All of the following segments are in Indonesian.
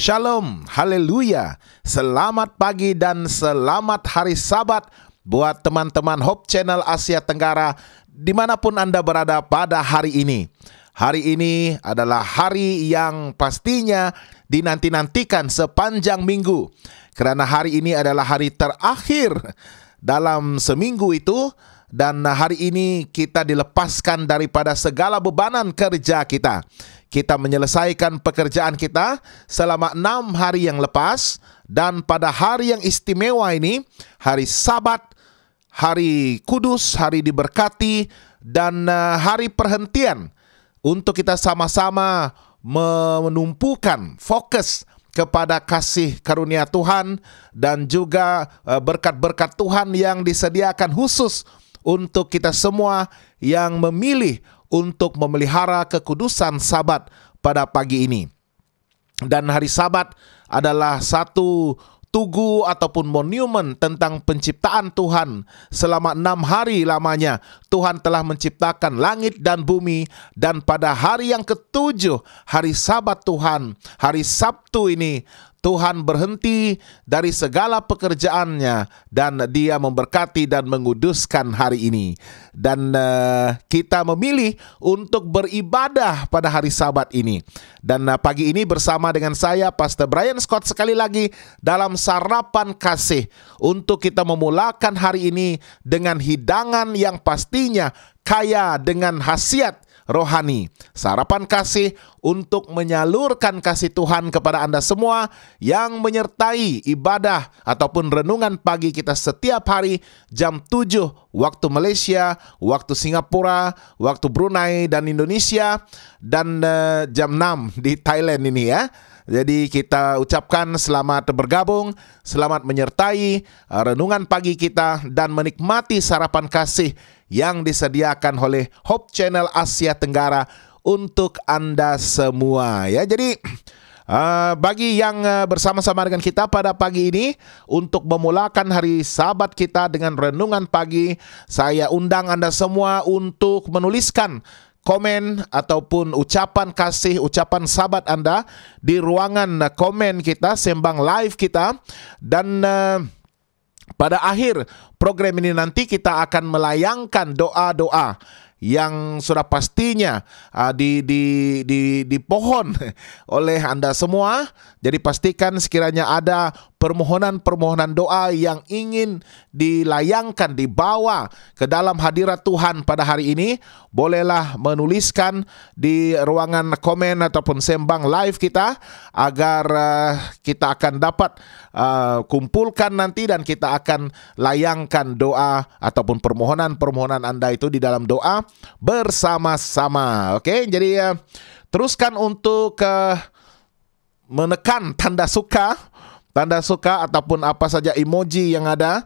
Shalom, haleluya. Selamat pagi dan selamat hari Sabat buat teman-teman Hope Channel Asia Tenggara dimanapun Anda berada pada hari ini. Hari ini adalah hari yang pastinya dinanti-nantikan sepanjang minggu. Karena hari ini adalah hari terakhir dalam seminggu itu. Dan hari ini kita dilepaskan daripada segala bebanan kerja kita. Kita menyelesaikan pekerjaan kita selama 6 hari yang lepas. Dan pada hari yang istimewa ini, hari Sabat, hari kudus, hari diberkati, dan hari perhentian. Untuk kita sama-sama menumpukan fokus kepada kasih karunia Tuhan. Dan juga berkat-berkat Tuhan yang disediakan khusus untuk kita semua yang memilih untuk memelihara kekudusan Sabat pada pagi ini. Dan hari Sabat adalah satu tugu ataupun monumen tentang penciptaan Tuhan. Selama 6 hari lamanya Tuhan telah menciptakan langit dan bumi. Dan pada hari yang ke-7, hari Sabat Tuhan, hari Sabtu ini, Tuhan berhenti dari segala pekerjaannya dan Dia memberkati dan menguduskan hari ini. Dan kita memilih untuk beribadah pada hari Sabat ini. Dan pagi ini bersama dengan saya, Pastor Brian Scott, sekali lagi dalam sarapan kasih untuk kita memulakan hari ini dengan hidangan yang pastinya kaya dengan khasiat rohani. Sarapan kasih untuk menyalurkan kasih Tuhan kepada Anda semua yang menyertai ibadah ataupun renungan pagi kita setiap hari jam 7 waktu Malaysia, waktu Singapura, waktu Brunei dan Indonesia, dan jam 6 di Thailand ini ya. Jadi kita ucapkan selamat bergabung, selamat menyertai renungan pagi kita dan menikmati sarapan kasih yang disediakan oleh Hope Channel Asia Tenggara untuk Anda semua ya. Jadi bagi yang bersama-sama dengan kita pada pagi ini untuk memulakan hari Sabat kita dengan renungan pagi, saya undang Anda semua untuk menuliskan komen ataupun ucapan kasih, ucapan Sabat Anda di ruangan komen kita, sembang live kita. Dan pada akhir program ini nanti kita akan melayangkan doa-doa yang sudah pastinya dipohon oleh Anda semua. Jadi pastikan sekiranya ada permohonan-permohonan doa yang ingin dilayangkan, dibawa ke dalam hadirat Tuhan pada hari ini, bolehlah menuliskan di ruangan komen ataupun sembang live kita, agar kita akan dapat kumpulkan nanti dan kita akan layangkan doa ataupun permohonan-permohonan Anda itu di dalam doa bersama-sama. Oke, jadi teruskan untuk menekan tanda suka ataupun apa saja emoji yang ada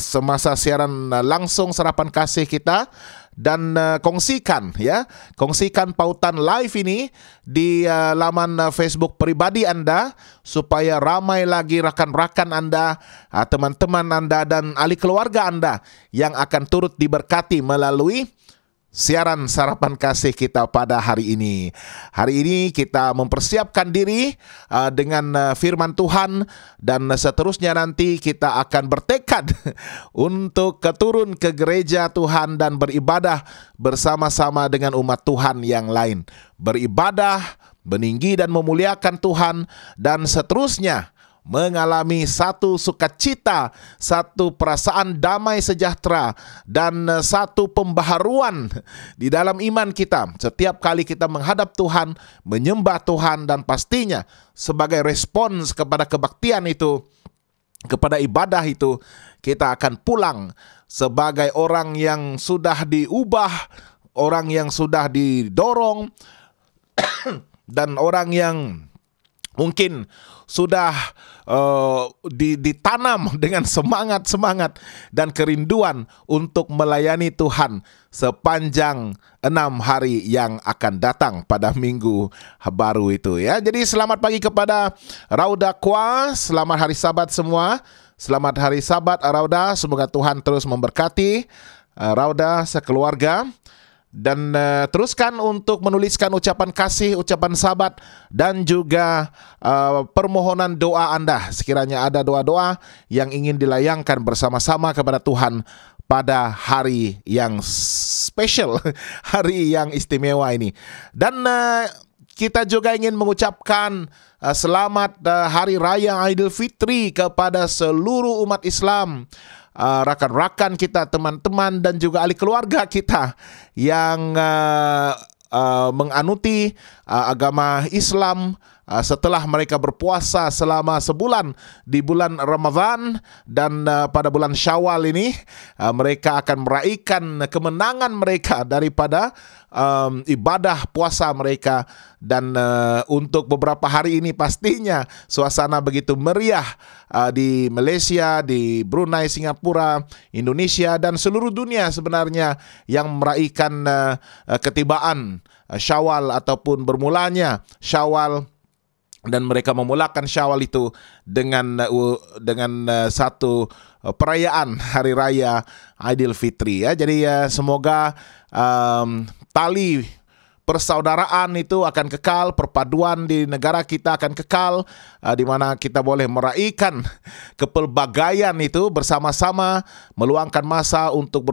semasa siaran langsung sarapan kasih kita. Dan kongsikan pautan live ini di laman Facebook pribadi Anda supaya ramai lagi rakan-rakan Anda, teman-teman Anda dan ahli keluarga Anda yang akan turut diberkati melalui siaran sarapan kasih kita pada hari ini. Hari ini kita mempersiapkan diri dengan firman Tuhan, dan seterusnya nanti kita akan bertekad untuk turun ke gereja Tuhan dan beribadah bersama-sama dengan umat Tuhan yang lain. Beribadah, meninggi dan memuliakan Tuhan, dan seterusnya mengalami satu sukacita, satu perasaan damai sejahtera, dan satu pembaharuan di dalam iman kita setiap kali kita menghadap Tuhan, menyembah Tuhan, dan pastinya sebagai respons kepada kebaktian itu, kepada ibadah itu, kita akan pulang sebagai orang yang sudah diubah, orang yang sudah didorong, dan orang yang mungkin sudah ditanam dengan semangat dan kerinduan untuk melayani Tuhan sepanjang 6 hari yang akan datang pada minggu baru itu ya. Jadi selamat pagi kepada Rauda Kwa, selamat hari Sabat semua. Selamat hari Sabat Rauda, semoga Tuhan terus memberkati Rauda sekeluarga. Dan teruskan untuk menuliskan ucapan kasih, ucapan sahabat, dan juga permohonan doa Anda. Sekiranya ada doa-doa yang ingin dilayangkan bersama-sama kepada Tuhan pada hari yang spesial, hari yang istimewa ini. Dan kita juga ingin mengucapkan selamat Hari Raya Idul Fitri kepada seluruh umat Islam, rakan-rakan kita, teman-teman, dan juga ahli keluarga kita yang menganuti agama Islam setelah mereka berpuasa selama sebulan di bulan Ramadan, dan pada bulan Syawal ini mereka akan meraihkan kemenangan mereka daripada ibadah puasa mereka. Dan untuk beberapa hari ini pastinya suasana begitu meriah di Malaysia, di Brunei, Singapura, Indonesia, dan seluruh dunia sebenarnya yang meraihkan ketibaan Syawal ataupun bermulanya Syawal. Dan mereka memulakan Syawal itu dengan satu perayaan Hari Raya Idul Fitri, ya. Jadi semoga tali persaudaraan itu akan kekal, perpaduan di negara kita akan kekal, di mana kita boleh meraihkan kepelbagaian itu bersama-sama, meluangkan masa untuk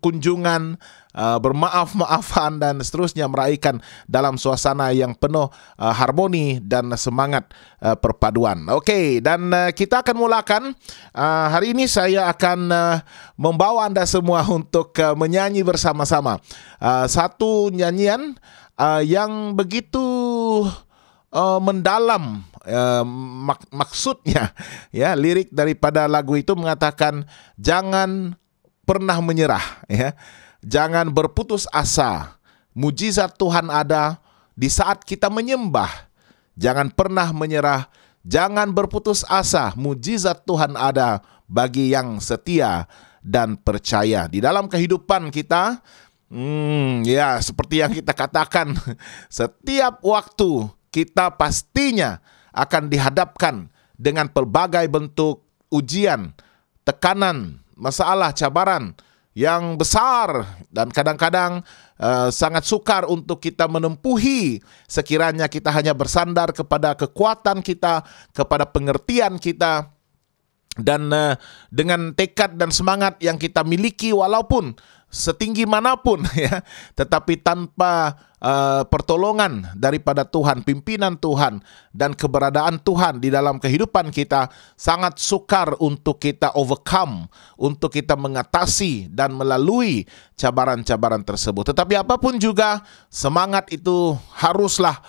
kunjungan, bermaaf-maafan, dan seterusnya, meraihkan dalam suasana yang penuh harmoni dan semangat perpaduan. Oke, dan kita akan mulakan. Hari ini saya akan membawa Anda semua untuk menyanyi bersama-sama satu nyanyian yang begitu mendalam maksudnya, ya. Lirik daripada lagu itu mengatakan, jangan pernah menyerah, ya. Jangan berputus asa. Mujizat Tuhan ada di saat kita menyembah. Jangan pernah menyerah. Jangan berputus asa. Mujizat Tuhan ada bagi yang setia dan percaya. Di dalam kehidupan kita, ya, seperti yang kita katakan, setiap waktu kita pastinya akan dihadapkan dengan pelbagai bentuk ujian, tekanan, masalah, cabaran yang besar, dan kadang-kadang sangat sukar untuk kita menempuhi sekiranya kita hanya bersandar kepada kekuatan kita, kepada pengertian kita, dan dengan tekad dan semangat yang kita miliki walaupun setinggi manapun, ya, tetapi tanpa pertolongan daripada Tuhan, pimpinan Tuhan, dan keberadaan Tuhan di dalam kehidupan kita, sangat sukar untuk kita overcome, untuk kita mengatasi dan melalui cabaran-cabaran tersebut. Tetapi apapun juga, semangat itu haruslah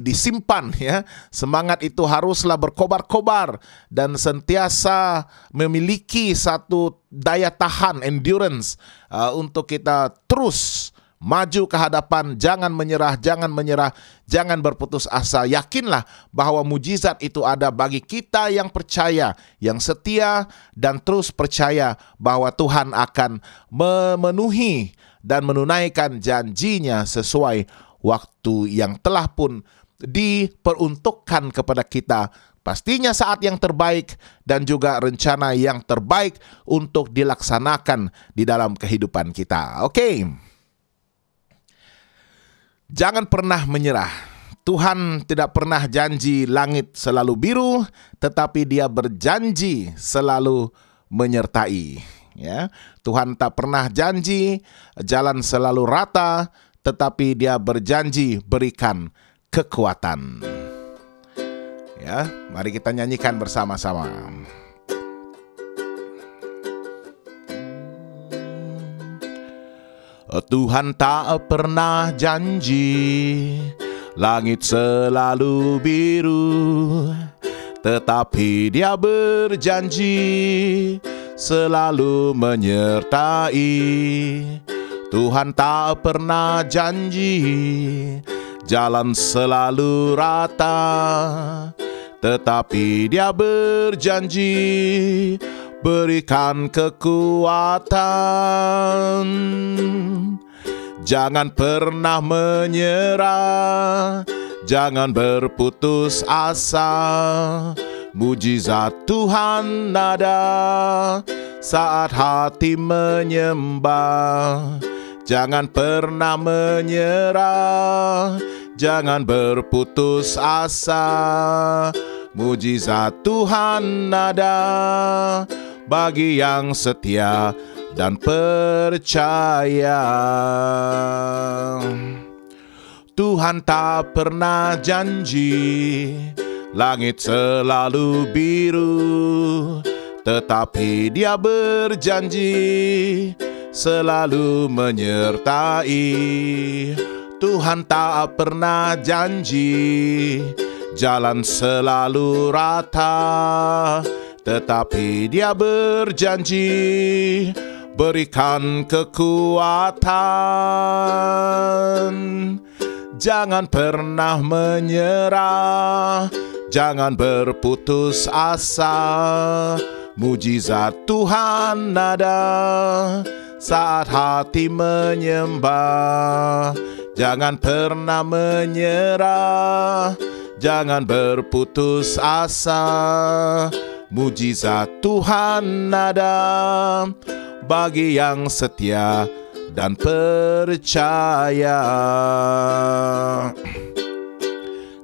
disimpan, ya. Semangat itu haruslah berkobar-kobar dan sentiasa memiliki satu daya tahan, endurance, untuk kita terus maju ke hadapan. Jangan menyerah, jangan berputus asa. Yakinlah bahwa mujizat itu ada bagi kita yang percaya, yang setia, dan terus percaya bahwa Tuhan akan memenuhi dan menunaikan janjinya sesuai waktu yang telah pun diperuntukkan kepada kita. Pastinya saat yang terbaik dan juga rencana yang terbaik untuk dilaksanakan di dalam kehidupan kita. Oke. Jangan pernah menyerah. Tuhan tidak pernah janji langit selalu biru, tetapi Dia berjanji selalu menyertai. Ya, Tuhan tak pernah janji jalan selalu rata, tetapi Dia berjanji berikan kekuatan. Ya, mari kita nyanyikan bersama-sama. Tuhan tak pernah janji langit selalu biru, tetapi Dia berjanji selalu menyertai. Tuhan tak pernah janji jalan selalu rata, tetapi Dia berjanji berikan kekuatan. Jangan pernah menyerah, jangan berputus asa. Mujizat Tuhan ada saat hati menyembah. Jangan pernah menyerah, jangan berputus asa. Mujizat Tuhan ada bagi yang setia dan percaya. Tuhan tak pernah janji langit selalu biru, tetapi Dia berjanji selalu menyertai. Tuhan tak pernah janji jalan selalu rata, tetapi Dia berjanji berikan kekuatan. Jangan pernah menyerah, jangan berputus asa. Mujizat Tuhan ada saat hati menyembah. Jangan pernah menyerah, jangan berputus asa. Mujizat Tuhan ada bagi yang setia dan percaya.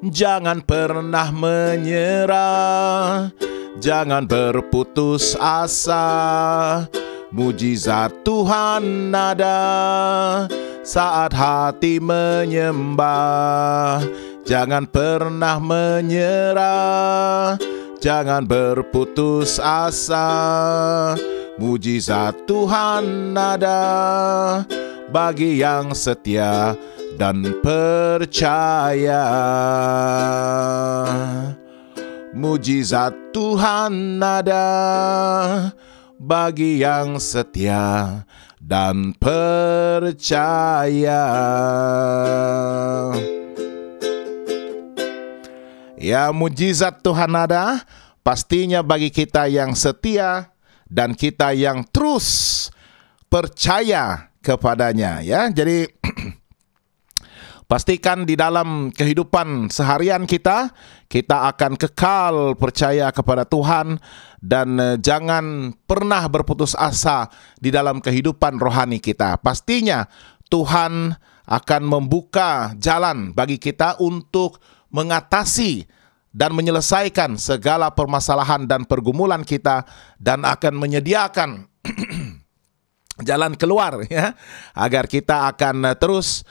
Jangan pernah menyerah, jangan berputus asa. Mujizat Tuhan ada saat hati menyembah. Jangan pernah menyerah, jangan berputus asa. Mujizat Tuhan ada bagi yang setia dan percaya. Mujizat Tuhan ada bagi yang setia dan percaya. Ya, mujizat Tuhan ada pastinya bagi kita yang setia dan kita yang terus percaya kepadanya, ya. Jadi pastikan di dalam kehidupan seharian kita akan kekal percaya kepada Tuhan. Dan jangan pernah berputus asa di dalam kehidupan rohani kita. Pastinya Tuhan akan membuka jalan bagi kita untuk mengatasi dan menyelesaikan segala permasalahan dan pergumulan kita, dan akan menyediakan jalan keluar, ya, agar kita akan terus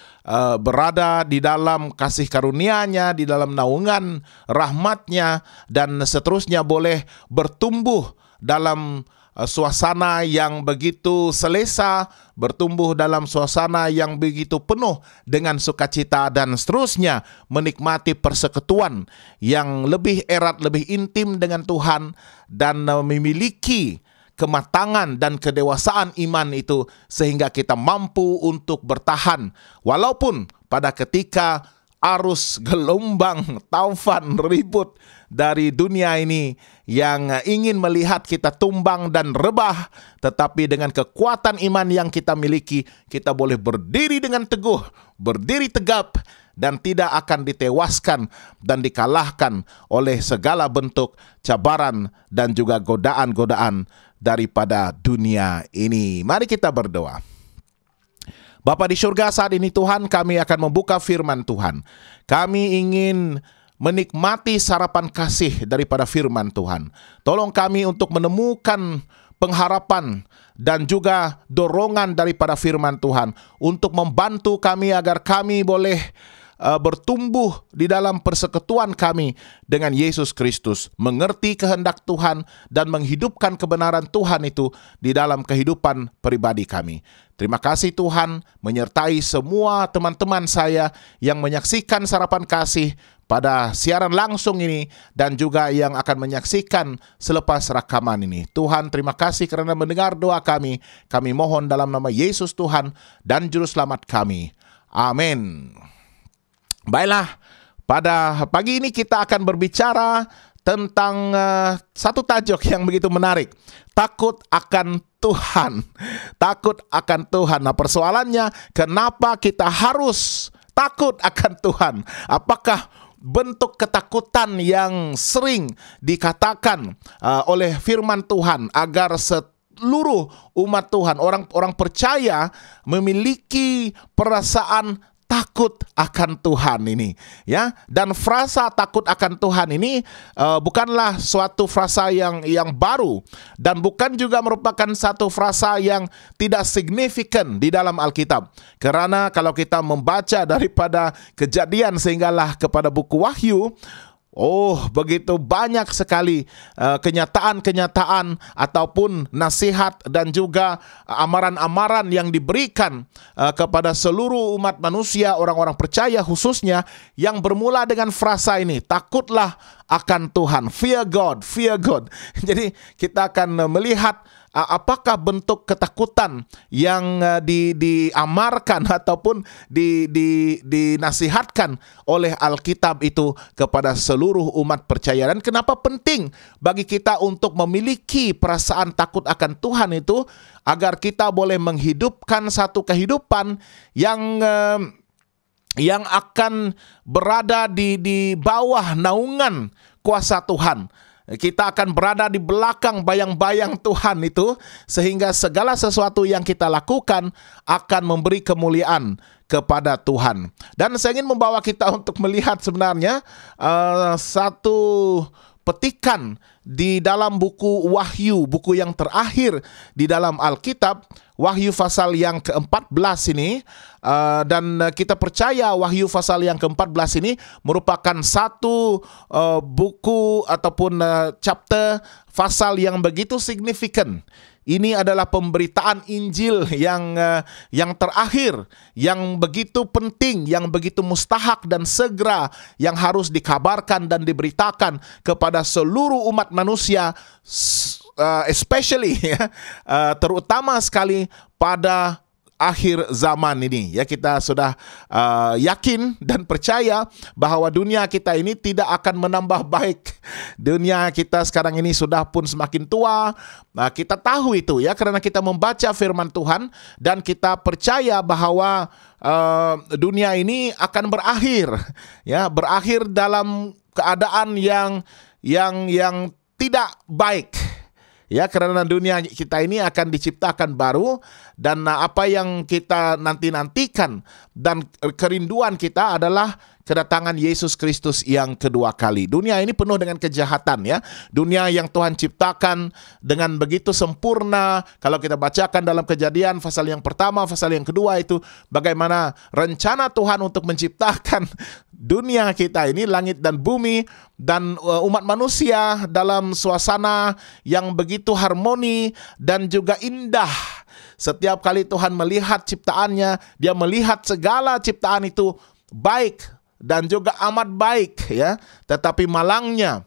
berada di dalam kasih karunia-Nya, di dalam naungan rahmat-Nya, dan seterusnya boleh bertumbuh dalam suasana yang begitu selesa, bertumbuh dalam suasana yang begitu penuh dengan sukacita, dan seterusnya menikmati persekutuan yang lebih erat, lebih intim dengan Tuhan, dan memiliki kematangan dan kedewasaan iman itu sehingga kita mampu untuk bertahan walaupun pada ketika arus gelombang taufan ribut dari dunia ini yang ingin melihat kita tumbang dan rebah, tetapi dengan kekuatan iman yang kita miliki, kita boleh berdiri dengan teguh, berdiri tegap, dan tidak akan ditewaskan dan dikalahkan oleh segala bentuk cabaran dan juga godaan-godaan daripada dunia ini. Mari kita berdoa. Bapa di surga, saat ini Tuhan, kami akan membuka firman Tuhan. Kami ingin menikmati sarapan kasih daripada firman Tuhan. Tolong kami untuk menemukan pengharapan dan juga dorongan daripada firman Tuhan untuk membantu kami agar kami boleh bertumbuh di dalam persekutuan kami dengan Yesus Kristus, mengerti kehendak Tuhan dan menghidupkan kebenaran Tuhan itu di dalam kehidupan pribadi kami. Terima kasih Tuhan, menyertai semua teman-teman saya yang menyaksikan sarapan kasih pada siaran langsung ini dan juga yang akan menyaksikan selepas rekaman ini. Tuhan, terima kasih kerana mendengar doa kami. Kami mohon dalam nama Yesus Tuhan dan Juru Selamat kami. Amin. Baiklah, pada pagi ini kita akan berbicara tentang satu tajuk yang begitu menarik. Takut akan Tuhan. Takut akan Tuhan. Nah, persoalannya, kenapa kita harus takut akan Tuhan? Apakah bentuk ketakutan yang sering dikatakan oleh firman Tuhan agar seluruh umat Tuhan, orang-orang percaya memiliki perasaan takut akan Tuhan ini, ya. Dan frasa takut akan Tuhan ini bukanlah suatu frasa yang baru, dan bukan juga merupakan satu frasa yang tidak signifikan di dalam Alkitab. Karena kalau kita membaca daripada Kejadian sehinggalah kepada buku Wahyu, begitu banyak sekali kenyataan-kenyataan ataupun nasihat dan juga amaran-amaran yang diberikan kepada seluruh umat manusia, orang-orang percaya khususnya, yang bermula dengan frasa ini, takutlah akan Tuhan, fear God, fear God. Jadi kita akan melihat apakah bentuk ketakutan yang diamarkan ataupun dinasihatkan oleh Alkitab itu kepada seluruh umat percaya. Dan kenapa penting bagi kita untuk memiliki perasaan takut akan Tuhan itu, agar kita boleh menghidupkan satu kehidupan yang akan berada di bawah naungan kuasa Tuhan. Kita akan berada di belakang bayang-bayang Tuhan itu, sehingga segala sesuatu yang kita lakukan akan memberi kemuliaan kepada Tuhan. Dan saya ingin membawa kita untuk melihat sebenarnya satu petikan di dalam buku Wahyu, buku yang terakhir di dalam Alkitab, Wahyu pasal yang ke-14 ini. Dan kita percaya Wahyu pasal yang ke-14 ini merupakan satu buku ataupun chapter, pasal yang begitu signifikan. Ini adalah pemberitaan Injil yang terakhir, yang begitu penting, yang begitu mustahak dan segera, yang harus dikabarkan dan diberitakan kepada seluruh umat manusia, especially terutama sekali pada akhir zaman ini. Ya, kita sudah yakin dan percaya bahwa dunia kita ini tidak akan menambah baik. Dunia kita sekarang ini sudah pun semakin tua. Kita tahu itu, ya, karena kita membaca firman Tuhan dan kita percaya bahwa dunia ini akan berakhir, ya, berakhir dalam keadaan yang tidak baik. Ya, karena dunia kita ini akan diciptakan baru, dan apa yang kita nantikan dan kerinduan kita adalah kedatangan Yesus Kristus yang kedua kali. Dunia ini penuh dengan kejahatan, ya. Dunia yang Tuhan ciptakan dengan begitu sempurna. Kalau kita bacakan dalam Kejadian pasal yang pertama, pasal yang kedua, itu bagaimana rencana Tuhan untuk menciptakan dunia kita ini, langit dan bumi, dan umat manusia dalam suasana yang begitu harmoni dan juga indah. Setiap kali Tuhan melihat ciptaannya, Dia melihat segala ciptaan itu baik dan juga amat baik, ya. Tetapi malangnya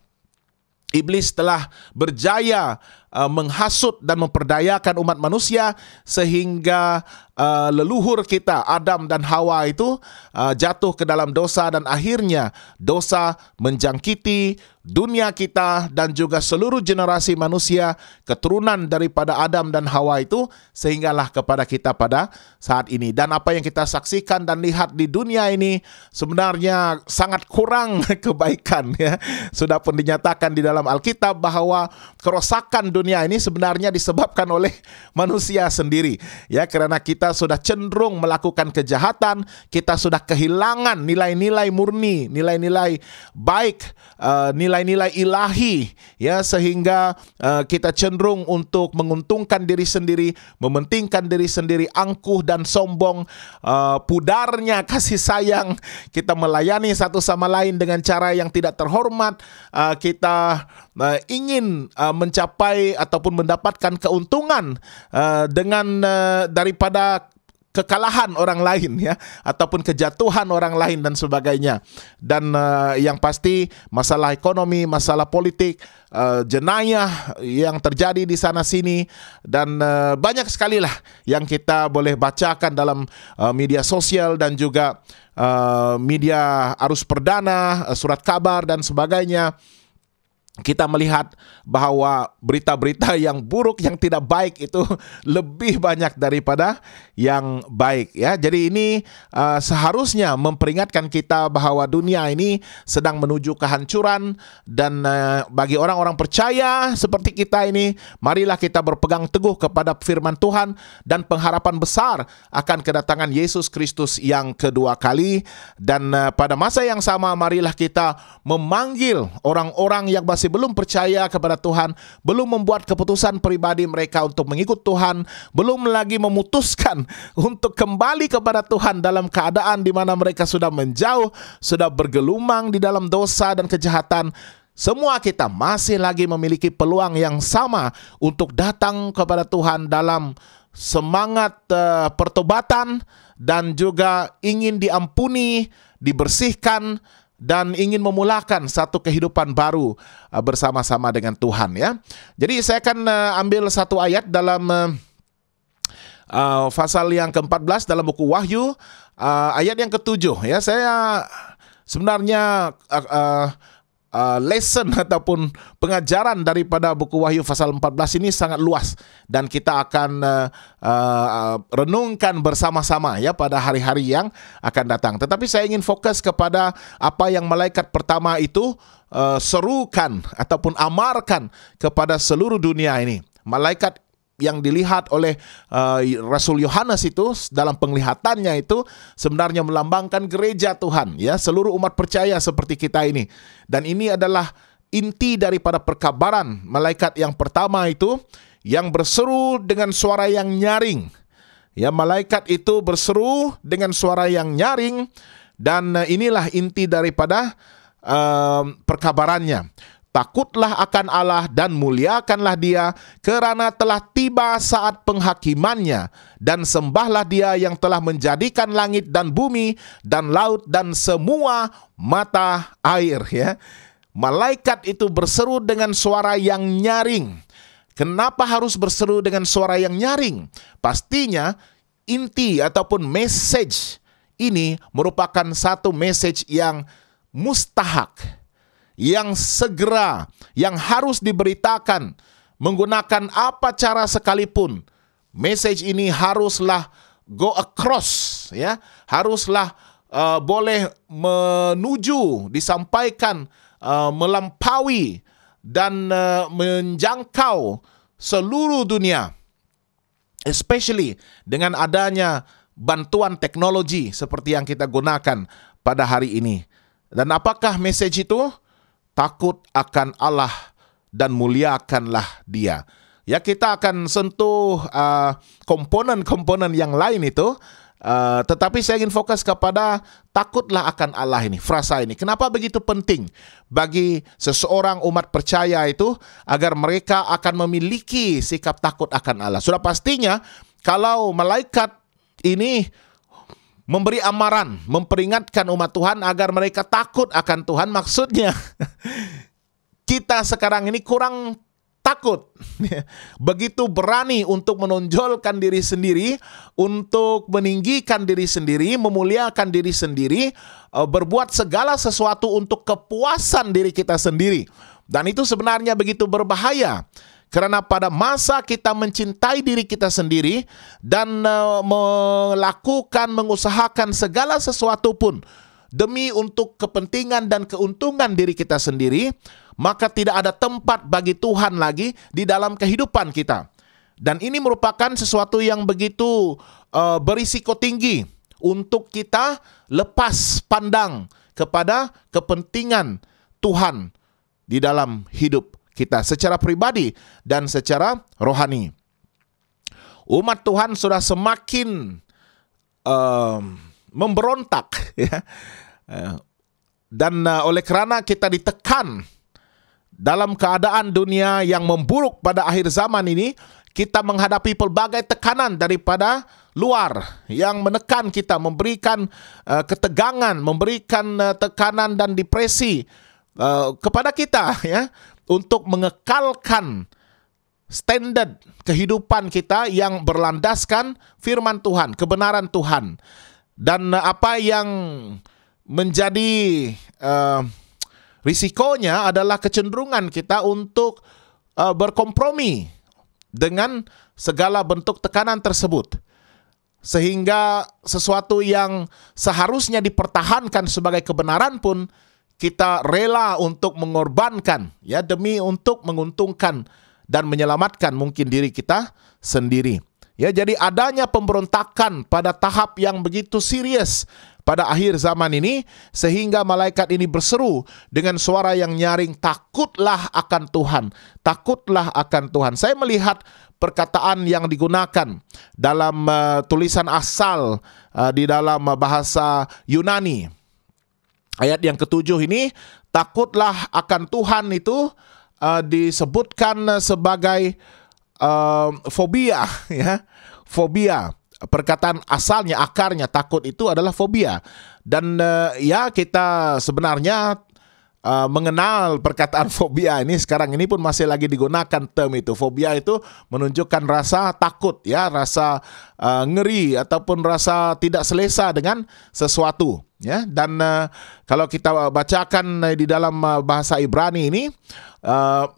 iblis telah berjaya menghasut dan memperdayakan umat manusia, sehingga leluhur kita Adam dan Hawa itu jatuh ke dalam dosa, dan akhirnya dosa menjangkiti dunia kita dan juga seluruh generasi manusia keturunan daripada Adam dan Hawa itu, sehinggalah kepada kita pada saat ini. Dan apa yang kita saksikan dan lihat di dunia ini sebenarnya sangat kurang kebaikan, ya. Sudah pun dinyatakan di dalam Alkitab bahwa kerosakan dunia ini sebenarnya disebabkan oleh manusia sendiri, ya, karena kita sudah cenderung melakukan kejahatan, kita sudah kehilangan nilai-nilai murni, nilai-nilai baik, nilai-nilai ilahi, ya, sehingga kita cenderung untuk menguntungkan diri sendiri, mementingkan diri sendiri, angkuh dan sombong, pudarnya kasih sayang, kita melayani satu sama lain dengan cara yang tidak terhormat, kita ingin mencapai ataupun mendapatkan keuntungan dengan daripada kekalahan orang lain, ya, ataupun kejatuhan orang lain dan sebagainya. Dan yang pasti masalah ekonomi, masalah politik, jenayah yang terjadi di sana sini, dan banyak sekali lah yang kita boleh bacakan dalam media sosial dan juga media arus perdana, surat kabar dan sebagainya. kita melihat bahwa berita-berita yang buruk, yang tidak baik itu lebih banyak daripada yang baik, ya. Jadi ini seharusnya memperingatkan kita bahwa dunia ini sedang menuju kehancuran, dan bagi orang-orang percaya seperti kita ini, marilah kita berpegang teguh kepada firman Tuhan dan pengharapan besar akan kedatangan Yesus Kristus yang kedua kali. Dan pada masa yang sama, marilah kita memanggil orang-orang yang masih belum percaya kepada Tuhan, belum membuat keputusan pribadi mereka untuk mengikut Tuhan, belum lagi memutuskan untuk kembali kepada Tuhan dalam keadaan di mana mereka sudah menjauh, sudah bergelumang di dalam dosa dan kejahatan. Semua kita masih lagi memiliki peluang yang sama untuk datang kepada Tuhan dalam semangat pertobatan, dan juga ingin diampuni, dibersihkan, dan ingin memulakan satu kehidupan baru bersama-sama dengan Tuhan, ya. Jadi saya akan ambil satu ayat dalam pasal yang ke-14 dalam buku Wahyu, ayat yang ke-7, ya. Saya sebenarnya lesson ataupun pengajaran daripada buku Wahyu pasal 14 ini sangat luas, dan kita akan renungkan bersama-sama, ya, pada hari-hari yang akan datang. Tetapi saya ingin fokus kepada apa yang malaikat pertama itu serukan ataupun amarkan kepada seluruh dunia ini. Malaikat yang dilihat oleh Rasul Yohanes itu dalam penglihatannya itu sebenarnya melambangkan gereja Tuhan, ya, seluruh umat percaya seperti kita ini. Dan ini adalah inti daripada perkabaran malaikat yang pertama itu, yang berseru dengan suara yang nyaring. Ya, malaikat itu berseru dengan suara yang nyaring, dan inilah inti daripada perkabarannya. Takutlah akan Allah dan muliakanlah Dia, kerana telah tiba saat penghakimannya, dan sembahlah Dia yang telah menjadikan langit dan bumi dan laut dan semua mata air, ya. Malaikat itu berseru dengan suara yang nyaring. Kenapa harus berseru dengan suara yang nyaring? Pastinya inti ataupun message ini merupakan satu message yang mustahak, yang segera, yang harus diberitakan menggunakan apa cara sekalipun. Message ini haruslah go across, ya, haruslah boleh menuju, disampaikan, melampaui dan menjangkau seluruh dunia, especially dengan adanya bantuan teknologi seperti yang kita gunakan pada hari ini. Dan apakah message itu? Takut akan Allah dan muliakanlah Dia. Ya, kita akan sentuh komponen-komponen yang lain itu, tetapi saya ingin fokus kepada takutlah akan Allah ini, frasa ini. Kenapa begitu penting bagi seseorang umat percaya itu agar mereka akan memiliki sikap takut akan Allah? Sudah pastinya kalau malaikat ini memberi amaran, memperingatkan umat Tuhan agar mereka takut akan Tuhan, maksudnya kita sekarang ini kurang takut. Begitu berani untuk menonjolkan diri sendiri, untuk meninggikan diri sendiri, memuliakan diri sendiri, berbuat segala sesuatu untuk kepuasan diri kita sendiri. Dan itu sebenarnya begitu berbahaya. Karena pada masa kita mencintai diri kita sendiri dan melakukan, mengusahakan segala sesuatu pun demi untuk kepentingan dan keuntungan diri kita sendiri, maka tidak ada tempat bagi Tuhan lagi di dalam kehidupan kita. Dan ini merupakan sesuatu yang begitu berisiko tinggi untuk kita lepas pandang kepada kepentingan Tuhan di dalam hidup kita secara pribadi dan secara rohani. Umat Tuhan sudah semakin memberontak, ya. Dan oleh kerana kita ditekan dalam keadaan dunia yang memburuk pada akhir zaman ini, kita menghadapi pelbagai tekanan daripada luar yang menekan kita, memberikan ketegangan, memberikan tekanan dan depresi kepada kita, ya, untuk mengekalkan standar kehidupan kita yang berlandaskan firman Tuhan, kebenaran Tuhan. Dan apa yang menjadi risikonya adalah kecenderungan kita untuk berkompromi dengan segala bentuk tekanan tersebut. Sehingga sesuatu yang seharusnya dipertahankan sebagai kebenaran pun kita rela untuk mengorbankan, ya, demi untuk menguntungkan dan menyelamatkan mungkin diri kita sendiri. Ya, jadi adanya pemberontakan pada tahap yang begitu serius pada akhir zaman ini, sehingga malaikat ini berseru dengan suara yang nyaring, takutlah akan Tuhan, takutlah akan Tuhan. Saya melihat perkataan yang digunakan dalam tulisan asal di dalam bahasa Yunani. Ayat yang ketujuh ini, takutlah akan Tuhan itu disebutkan sebagai fobia, ya, fobia. Perkataan asalnya, akarnya takut itu adalah fobia. Dan ya, kita sebenarnya mengenal perkataan fobia ini, sekarang ini pun masih lagi digunakan term itu. Fobia itu menunjukkan rasa takut, ya, rasa ngeri ataupun rasa tidak selesa dengan sesuatu, ya. Dan kalau kita bacakan di dalam bahasa Ibrani ini,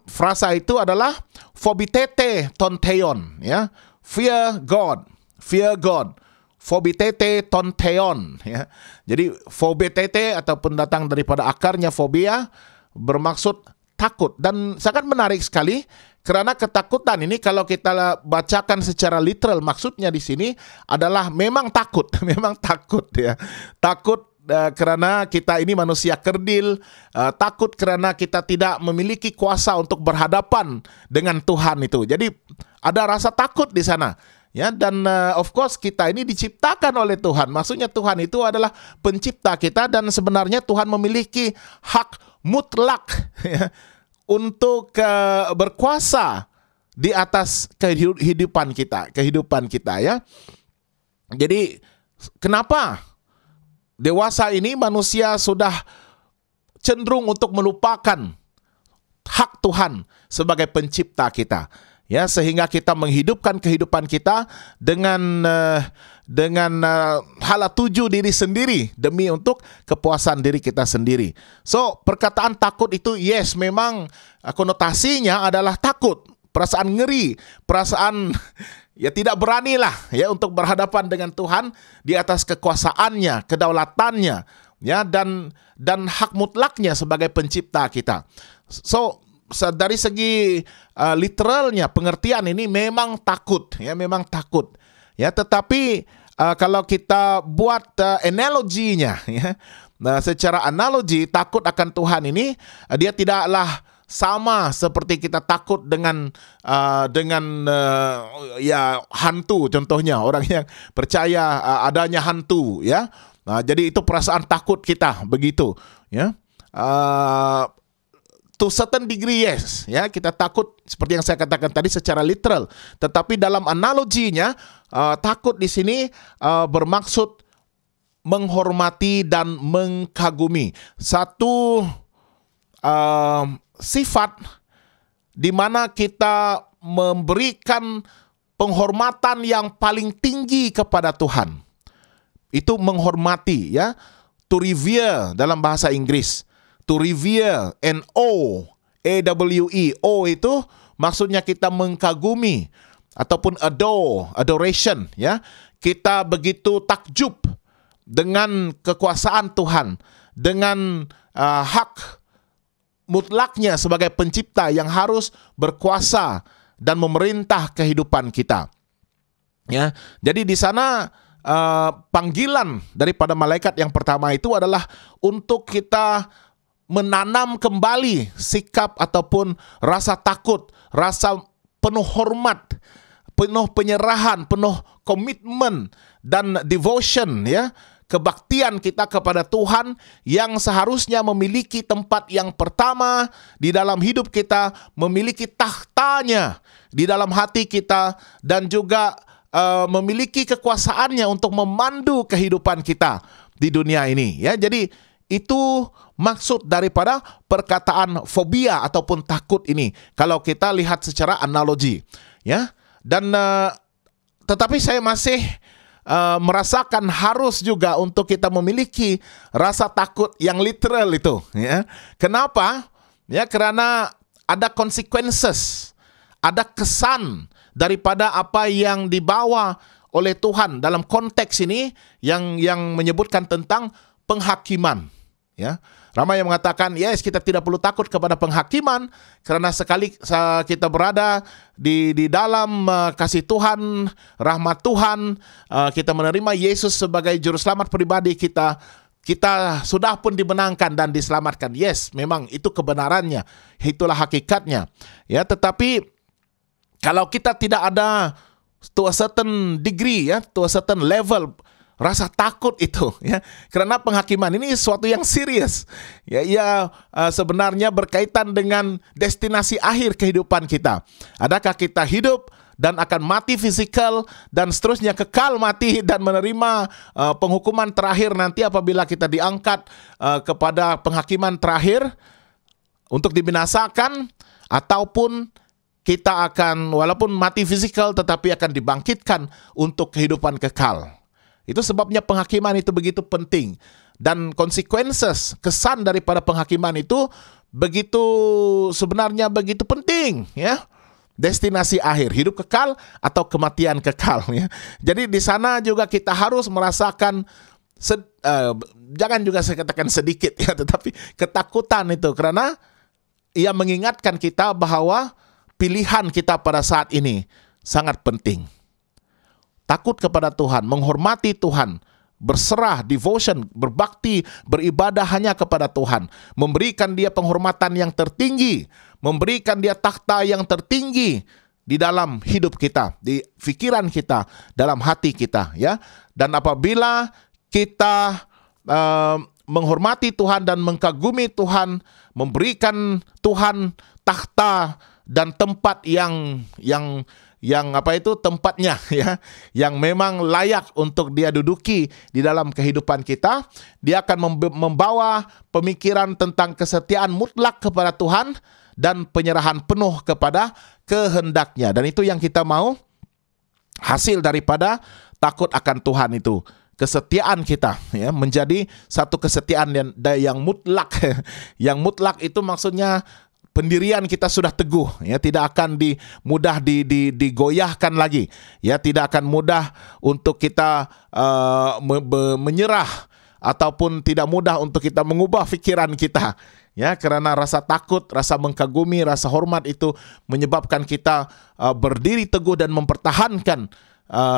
frasa itu adalah phobitete tonteon, ya, fear God. Fear God, phobitete tonteon, ya. Jadi phobitete ataupun datang daripada akarnya fobia bermaksud takut, dan sangat menarik sekali karena ketakutan ini kalau kita bacakan secara literal, maksudnya di sini adalah memang takut, memang takut, ya. Takut karena kita ini manusia kerdil, takut karena kita tidak memiliki kuasa untuk berhadapan dengan Tuhan itu. Jadi ada rasa takut di sana. Ya, dan of course kita ini diciptakan oleh Tuhan. Maksudnya Tuhan itu adalah pencipta kita, dan sebenarnya Tuhan memiliki hak mutlak, ya, untuk berkuasa di atas kehidupan kita, ya. Jadi kenapa dewasa ini manusia sudah cenderung untuk melupakan hak Tuhan sebagai pencipta kita? Ya, sehingga kita menghidupkan kehidupan kita dengan hala tuju diri sendiri demi untuk kepuasan diri kita sendiri. So, perkataan takut itu, yes, memang konotasinya adalah takut, perasaan ngeri, perasaan ya tidak beranilah, ya, untuk berhadapan dengan Tuhan di atas kekuasaannya, kedaulatannya, ya, dan hak mutlaknya sebagai pencipta kita. So, dari segi literalnya, pengertian ini memang takut, ya, memang takut, ya. Tetapi kalau kita buat analoginya, ya, secara analogi, takut akan Tuhan ini dia tidaklah sama seperti kita takut dengan ya, hantu. Contohnya orang yang percaya adanya hantu, ya. Jadi itu perasaan takut kita begitu, ya. To certain degree, yes, ya, kita takut seperti yang saya katakan tadi secara literal. Tetapi dalam analoginya, takut di sini bermaksud menghormati dan mengkagumi. Satu sifat di mana kita memberikan penghormatan yang paling tinggi kepada Tuhan. Itu menghormati, ya, to revere dalam bahasa Inggris. To revere, N-O, A-W-E, O itu maksudnya kita mengkagumi, ataupun adore, adoration, ya. Kita begitu takjub dengan kekuasaan Tuhan, dengan hak mutlaknya sebagai pencipta yang harus berkuasa dan memerintah kehidupan kita, ya. Jadi di sana panggilan daripada malaikat yang pertama itu adalah untuk kita menanam kembali sikap ataupun rasa takut, rasa penuh hormat, penuh penyerahan, penuh komitmen dan devotion, ya, kebaktian kita kepada Tuhan yang seharusnya memiliki tempat yang pertama di dalam hidup kita, memiliki tahtanya di dalam hati kita, dan juga memiliki kekuasaannya untuk memandu kehidupan kita di dunia ini, ya. Jadi itu maksud daripada perkataan fobia ataupun takut ini, kalau kita lihat secara analogi, ya. Dan tetapi saya masih merasakan harus juga untuk kita memiliki rasa takut yang literal itu, ya. Kenapa? Ya, karena ada consequences, ada kesan daripada apa yang dibawa oleh Tuhan dalam konteks ini yang menyebutkan tentang penghakiman, ya. Ramai yang mengatakan, yes, kita tidak perlu takut kepada penghakiman karena sekali kita berada di dalam kasih Tuhan, rahmat Tuhan, kita menerima Yesus sebagai juru selamat pribadi kita, kita sudah pun dimenangkan dan diselamatkan. Yes, memang itu kebenarannya, itulah hakikatnya. Ya, tetapi kalau kita tidak ada to a certain degree, ya, to a certain level, rasa takut itu, ya, karena penghakiman ini sesuatu yang serius, ya, sebenarnya berkaitan dengan destinasi akhir kehidupan kita. Adakah kita hidup dan akan mati fisikal dan seterusnya kekal mati dan menerima penghukuman terakhir nanti apabila kita diangkat kepada penghakiman terakhir untuk dibinasakan, ataupun kita akan walaupun mati fisikal tetapi akan dibangkitkan untuk kehidupan kekal. Itu sebabnya penghakiman itu begitu penting. Dan consequences, kesan daripada penghakiman itu sebenarnya begitu penting, ya. Destinasi akhir, hidup kekal atau kematian kekal, ya. Jadi di sana juga kita harus merasakan jangan juga saya katakan sedikit, ya, tetapi ketakutan itu, karena ia mengingatkan kita bahwa pilihan kita pada saat ini sangat penting. Takut kepada Tuhan, menghormati Tuhan, berserah, devotion, berbakti, beribadah hanya kepada Tuhan, memberikan Dia penghormatan yang tertinggi, memberikan Dia takhta yang tertinggi di dalam hidup kita, di pikiran kita, dalam hati kita, ya. Dan apabila kita menghormati Tuhan dan mengkagumi Tuhan, memberikan Tuhan takhta dan tempat yang tempatnya, ya, yang memang layak untuk Dia duduki di dalam kehidupan kita, Dia akan membawa pemikiran tentang kesetiaan mutlak kepada Tuhan dan penyerahan penuh kepada kehendak-Nya. Dan itu yang kita mau, hasil daripada takut akan Tuhan itu. Kesetiaan kita, ya, menjadi satu kesetiaan yang mutlak. Yang mutlak itu maksudnya pendirian kita sudah teguh, ya, tidak akan mudah digoyahkan lagi, ya, tidak akan mudah untuk kita menyerah, ataupun tidak mudah untuk kita mengubah pikiran kita, ya, karena rasa takut, rasa mengkagumi, rasa hormat itu menyebabkan kita berdiri teguh dan mempertahankan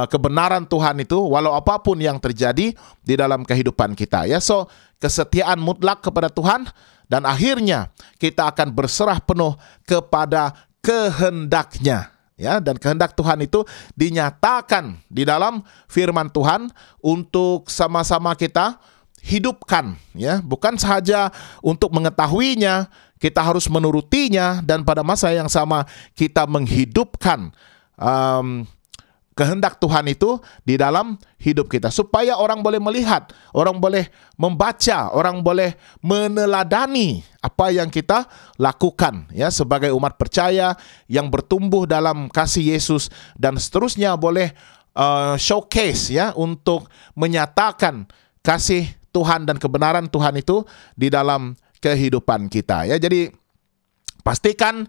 kebenaran Tuhan itu walau apapun yang terjadi di dalam kehidupan kita, ya. So, kesetiaan mutlak kepada Tuhan, dan akhirnya kita akan berserah penuh kepada kehendak-Nya, ya. Dan kehendak Tuhan itu dinyatakan di dalam firman Tuhan untuk sama-sama kita hidupkan, ya. Bukan sahaja untuk mengetahuinya, kita harus menurutinya, dan pada masa yang sama kita menghidupkan kehendak Tuhan itu di dalam hidup kita, supaya orang boleh melihat, orang boleh membaca, orang boleh meneladani apa yang kita lakukan, ya, sebagai umat percaya yang bertumbuh dalam kasih Yesus, dan seterusnya boleh showcase, ya, untuk menyatakan kasih Tuhan dan kebenaran Tuhan itu di dalam kehidupan kita, ya. Jadi pastikan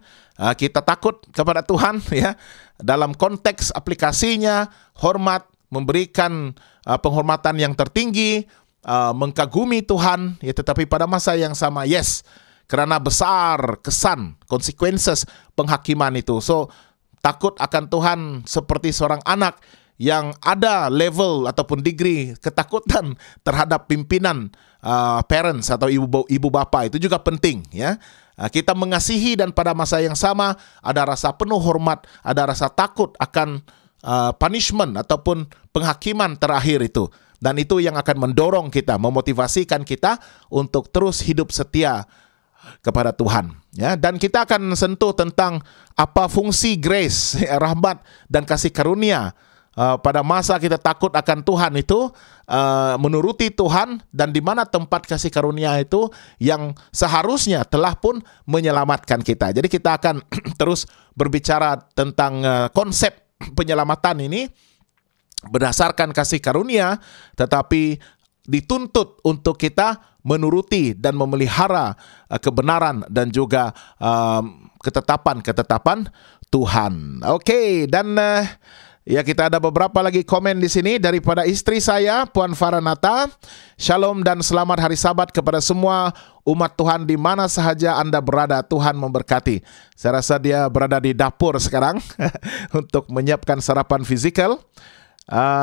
kita takut kepada Tuhan, ya, dalam konteks aplikasinya, hormat, memberikan penghormatan yang tertinggi, mengkagumi Tuhan, ya, tetapi pada masa yang sama, yes, karena besar kesan, consequences penghakiman itu. So, takut akan Tuhan seperti seorang anak yang ada level ataupun degree ketakutan terhadap pimpinan parents atau ibu bapa, itu juga penting, ya. Kita mengasihi dan pada masa yang sama ada rasa penuh hormat, ada rasa takut akan punishment ataupun penghakiman terakhir itu. Dan itu yang akan mendorong kita, memotivasikan kita untuk terus hidup setia kepada Tuhan, ya. Dan kita akan sentuh tentang apa fungsi grace, rahmat dan kasih karunia pada masa kita takut akan Tuhan itu, menuruti Tuhan, dan di mana tempat kasih karunia itu yang seharusnya telah pun menyelamatkan kita. Jadi kita akan terus berbicara tentang konsep penyelamatan ini berdasarkan kasih karunia, tetapi dituntut untuk kita menuruti dan memelihara kebenaran dan juga ketetapan-ketetapan Tuhan. Oke, dan ya, kita ada beberapa lagi komen di sini daripada istri saya, Puan Faranata. Shalom dan selamat hari Sabat kepada semua umat Tuhan di mana sahaja Anda berada. Tuhan memberkati. Saya rasa dia berada di dapur sekarang untuk menyiapkan sarapan fizikal.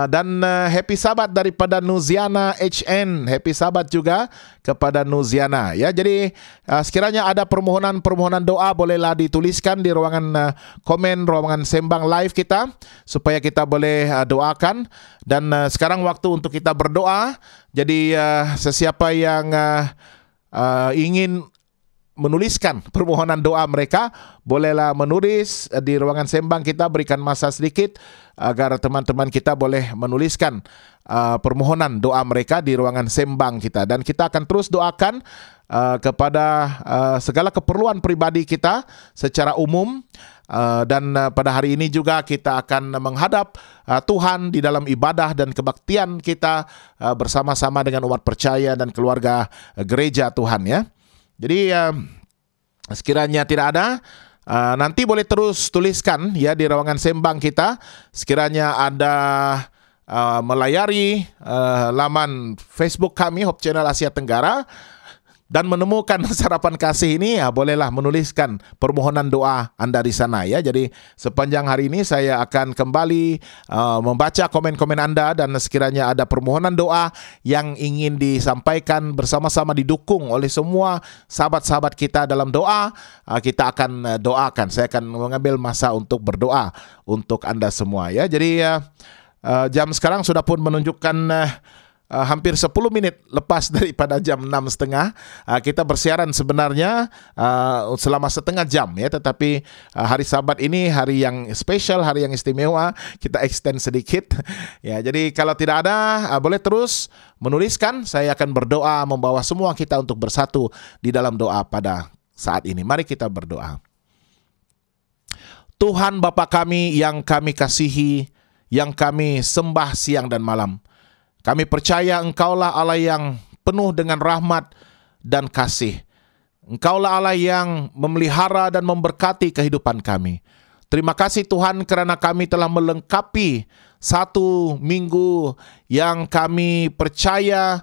Dan happy Sabat daripada Nuziana HN. Happy Sabat juga kepada Nuziana. Ya, jadi sekiranya ada permohonan doa, bolehlah dituliskan di ruangan komen, ruangan sembang live kita, supaya kita boleh doakan. Dan sekarang waktu untuk kita berdoa. Jadi sesiapa yang ingin menuliskan permohonan doa mereka, bolehlah menulis di ruangan sembang kita. Berikan masa sedikit agar teman-teman kita boleh menuliskan permohonan doa mereka di ruangan sembang kita. Dan kita akan terus doakan kepada segala keperluan pribadi kita secara umum. Dan pada hari ini juga kita akan menghadap Tuhan di dalam ibadah dan kebaktian kita bersama-sama dengan umat percaya dan keluarga gereja Tuhan, ya. Jadi sekiranya tidak ada, nanti boleh terus tuliskan ya di ruangan sembang kita. Sekiranya ada melayari laman Facebook kami, Hope Channel Asia Tenggara, dan menemukan sarapan kasih ini, ya bolehlah menuliskan permohonan doa Anda di sana, ya. Jadi sepanjang hari ini saya akan kembali membaca komen-komen Anda, dan sekiranya ada permohonan doa yang ingin disampaikan bersama-sama, didukung oleh semua sahabat-sahabat kita dalam doa, kita akan doakan. Saya akan mengambil masa untuk berdoa untuk Anda semua, ya. Jadi jam sekarang sudah pun menunjukkan hampir 10 menit lepas daripada jam 6.30. Kita bersiaran sebenarnya selama setengah jam, ya. Tetapi hari Sabat ini hari yang spesial, hari yang istimewa, kita extend sedikit. Ya, jadi kalau tidak ada, boleh terus menuliskan. Saya akan berdoa membawa semua kita untuk bersatu di dalam doa pada saat ini. Mari kita berdoa. Tuhan Bapa kami yang kami kasihi, yang kami sembah siang dan malam, kami percaya Engkaulah Allah yang penuh dengan rahmat dan kasih. Engkaulah Allah yang memelihara dan memberkati kehidupan kami. Terima kasih Tuhan kerana kami telah melengkapi satu minggu yang kami percaya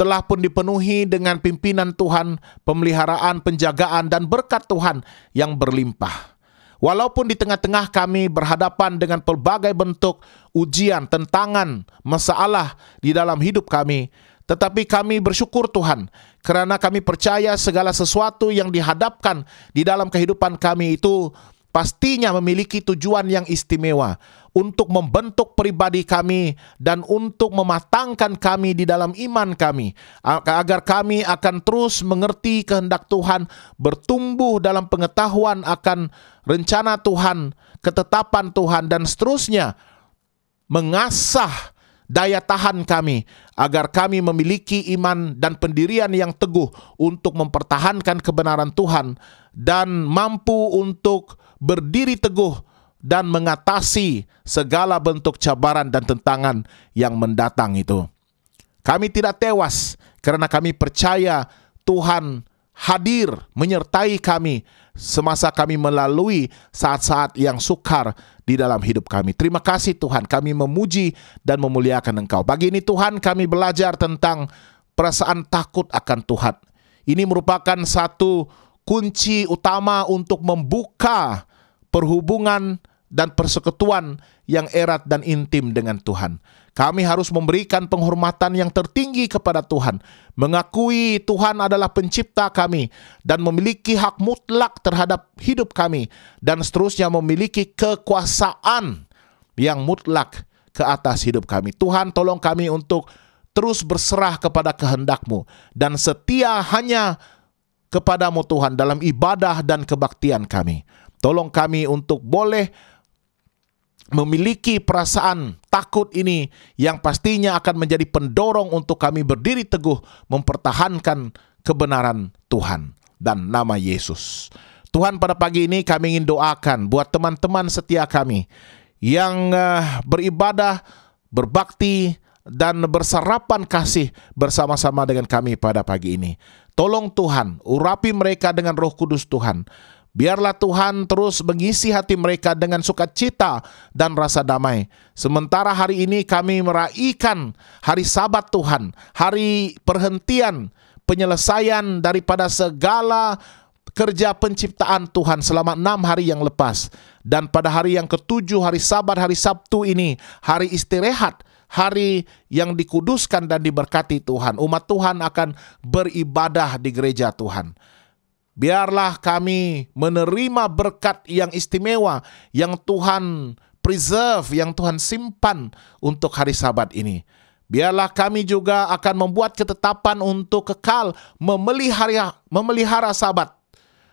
telah pun dipenuhi dengan pimpinan Tuhan, pemeliharaan, penjagaan, dan berkat Tuhan yang berlimpah. Walaupun di tengah-tengah kami berhadapan dengan pelbagai bentuk ujian, tentangan, masalah di dalam hidup kami, tetapi kami bersyukur Tuhan, kerana kami percaya segala sesuatu yang dihadapkan di dalam kehidupan kami itu pastinya memiliki tujuan yang istimewa untuk membentuk pribadi kami dan untuk mematangkan kami di dalam iman kami, agar kami akan terus mengerti kehendak Tuhan, bertumbuh dalam pengetahuan akan rencana Tuhan, ketetapan Tuhan, dan seterusnya mengasah daya tahan kami agar kami memiliki iman dan pendirian yang teguh untuk mempertahankan kebenaran Tuhan dan mampu untuk berdiri teguh dan mengatasi segala bentuk cabaran dan tentangan yang mendatang itu. Kami tidak tewas karena kami percaya Tuhan hadir menyertai kami semasa kami melalui saat-saat yang sukar di dalam hidup kami. Terima kasih Tuhan, kami memuji dan memuliakan Engkau. Pagi ini Tuhan, kami belajar tentang perasaan takut akan Tuhan. Ini merupakan satu kunci utama untuk membuka perhubungan dan persekutuan yang erat dan intim dengan Tuhan. Kami harus memberikan penghormatan yang tertinggi kepada Tuhan, mengakui Tuhan adalah pencipta kami dan memiliki hak mutlak terhadap hidup kami, dan seterusnya memiliki kekuasaan yang mutlak ke atas hidup kami. Tuhan, tolong kami untuk terus berserah kepada kehendak-Mu dan setia hanya kepadamu Tuhan dalam ibadah dan kebaktian kami. Tolong kami untuk boleh memiliki perasaan takut ini yang pastinya akan menjadi pendorong untuk kami berdiri teguh mempertahankan kebenaran Tuhan dan nama Yesus. Tuhan, pada pagi ini kami ingin doakan buat teman-teman setia kami yang beribadah, berbakti, dan bersarapan kasih bersama-sama dengan kami pada pagi ini. Tolong Tuhan, urapi mereka dengan Roh Kudus Tuhan. Biarlah Tuhan terus mengisi hati mereka dengan sukacita dan rasa damai. Sementara hari ini kami meraihkan hari Sabat Tuhan, hari perhentian, penyelesaian daripada segala kerja penciptaan Tuhan selama 6 hari yang lepas. Dan pada hari yang ke-7, hari Sabat, hari Sabtu ini, hari istirahat, hari yang dikuduskan dan diberkati Tuhan. Umat Tuhan akan beribadah di gereja Tuhan. Biarlah kami menerima berkat yang istimewa yang Tuhan preserve, yang Tuhan simpan untuk hari Sabat ini. Biarlah kami juga akan membuat ketetapan untuk kekal memelihara Sabat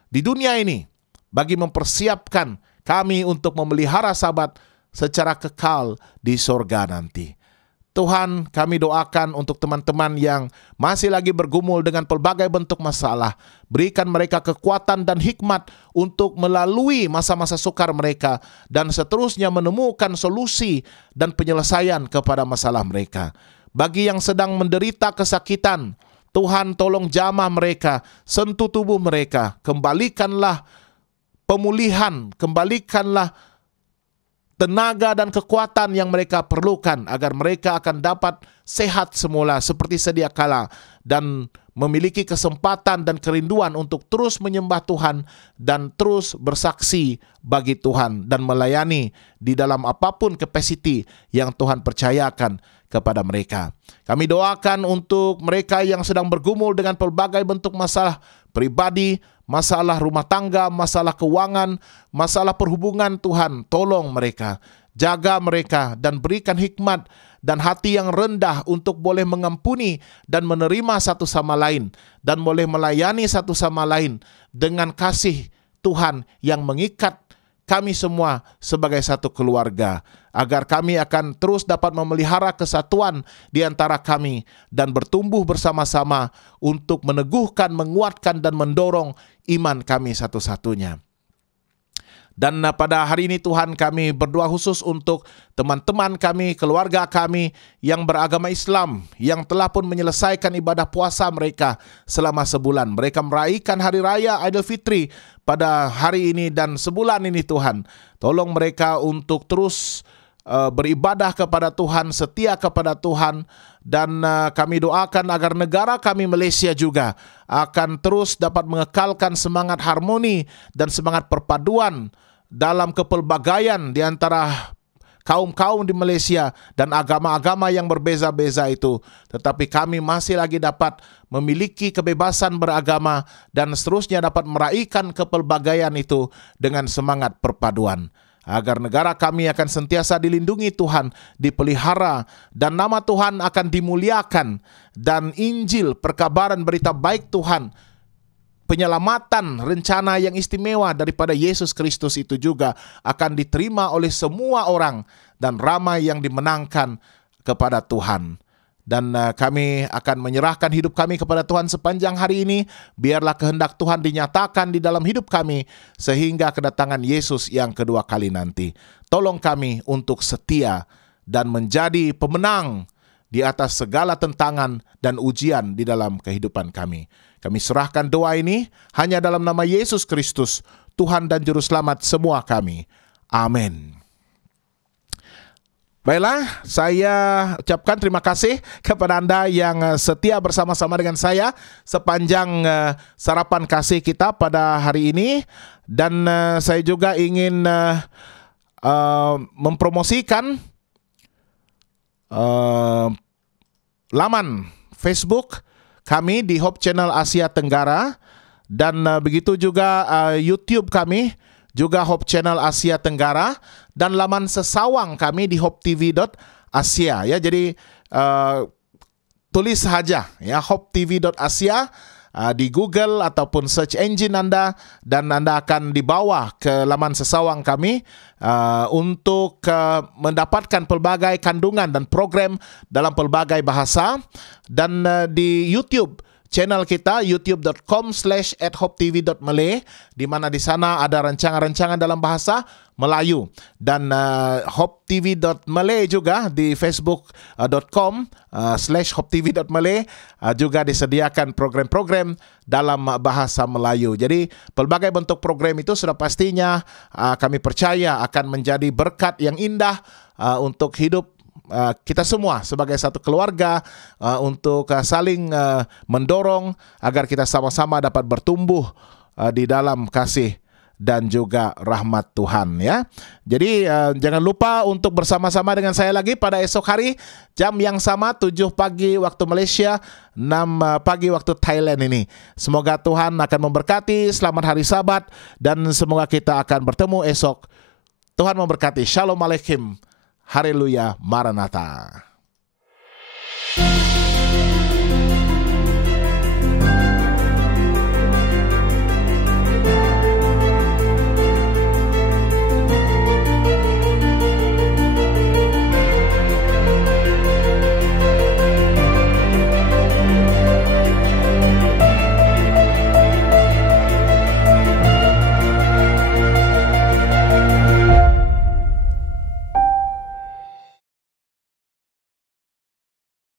di dunia ini, bagi mempersiapkan kami untuk memelihara Sabat secara kekal di sorga nanti. Tuhan, kami doakan untuk teman-teman yang masih lagi bergumul dengan pelbagai bentuk masalah. Berikan mereka kekuatan dan hikmat untuk melalui masa-masa sukar mereka dan seterusnya menemukan solusi dan penyelesaian kepada masalah mereka. Bagi yang sedang menderita kesakitan, Tuhan tolong jamah mereka, sentuh tubuh mereka, kembalikanlah pemulihan, kembalikanlah tenaga dan kekuatan yang mereka perlukan agar mereka akan dapat sehat semula seperti sedia kala dan memiliki kesempatan dan kerinduan untuk terus menyembah Tuhan dan terus bersaksi bagi Tuhan dan melayani di dalam apapun capacity yang Tuhan percayakan kepada mereka. Kami doakan untuk mereka yang sedang bergumul dengan pelbagai bentuk masalah pribadi, masalah rumah tangga, masalah keuangan, masalah perhubungan. Tuhan, tolong mereka, jaga mereka, dan berikan hikmat dan hati yang rendah untuk boleh mengampuni dan menerima satu sama lain, dan boleh melayani satu sama lain dengan kasih Tuhan yang mengikat kami semua sebagai satu keluarga, agar kami akan terus dapat memelihara kesatuan di antara kami dan bertumbuh bersama-sama untuk meneguhkan, menguatkan, dan mendorong iman kami satu-satunya. Dan pada hari ini Tuhan, kami berdoa khusus untuk teman-teman kami, keluarga kami yang beragama Islam, yang telah pun menyelesaikan ibadah puasa mereka selama sebulan. Mereka meraihkan Hari Raya Idul Fitri pada hari ini dan sebulan ini Tuhan. Tolong mereka untuk terus beribadah kepada Tuhan, setia kepada Tuhan. Dan kami doakan agar negara kami Malaysia juga akan terus dapat mengekalkan semangat harmoni dan semangat perpaduan dalam kepelbagaian di antara kaum-kaum di Malaysia dan agama-agama yang berbeza-beza itu. Tetapi kami masih lagi dapat memiliki kebebasan beragama dan seterusnya dapat meraihkan kepelbagaian itu dengan semangat perpaduan. Agar negara kami akan sentiasa dilindungi Tuhan, dipelihara, dan nama Tuhan akan dimuliakan, dan Injil, perkabaran berita baik Tuhan, penyelamatan, rencana yang istimewa daripada Yesus Kristus itu juga akan diterima oleh semua orang dan ramai yang dimenangkan kepada Tuhan. Dan kami akan menyerahkan hidup kami kepada Tuhan sepanjang hari ini. Biarlah kehendak Tuhan dinyatakan di dalam hidup kami sehingga kedatangan Yesus yang kedua kali nanti. Tolong kami untuk setia dan menjadi pemenang di atas segala tentangan dan ujian di dalam kehidupan kami. Kami serahkan doa ini hanya dalam nama Yesus Kristus, Tuhan dan Juru Selamat semua kami. Amin. Baiklah, saya ucapkan terima kasih kepada Anda yang setia bersama-sama dengan saya sepanjang sarapan kasih kita pada hari ini. Dan saya juga ingin mempromosikan laman Facebook kami di Hope Channel Asia Tenggara, dan begitu juga YouTube kami juga Hope Channel Asia Tenggara, dan laman sesawang kami di hopetv.asia ya. Jadi tulis saja ya hopetv.asia di Google ataupun search engine Anda, dan Anda akan dibawa ke laman sesawang kami untuk mendapatkan pelbagai kandungan dan program dalam pelbagai bahasa. Dan di YouTube channel kita youtube.com/@hopetv.malay, di mana di sana ada rancangan-rancangan dalam bahasa Melayu, dan hopetv.malay juga di facebook.com/hopetv.malay juga disediakan program-program dalam bahasa Melayu. Jadi pelbagai bentuk program itu sudah pastinya kami percaya akan menjadi berkat yang indah untuk hidup kita semua sebagai satu keluarga, untuk saling mendorong agar kita sama-sama dapat bertumbuh di dalam kasih dan juga rahmat Tuhan, ya. Jadi jangan lupa untuk bersama-sama dengan saya lagi pada esok hari jam yang sama, 7 pagi waktu Malaysia, 6 pagi waktu Thailand ini. Semoga Tuhan akan memberkati. Selamat hari Sabat, dan semoga kita akan bertemu esok. Tuhan memberkati. Shalom Alaikum. Haleluya, Maranatha.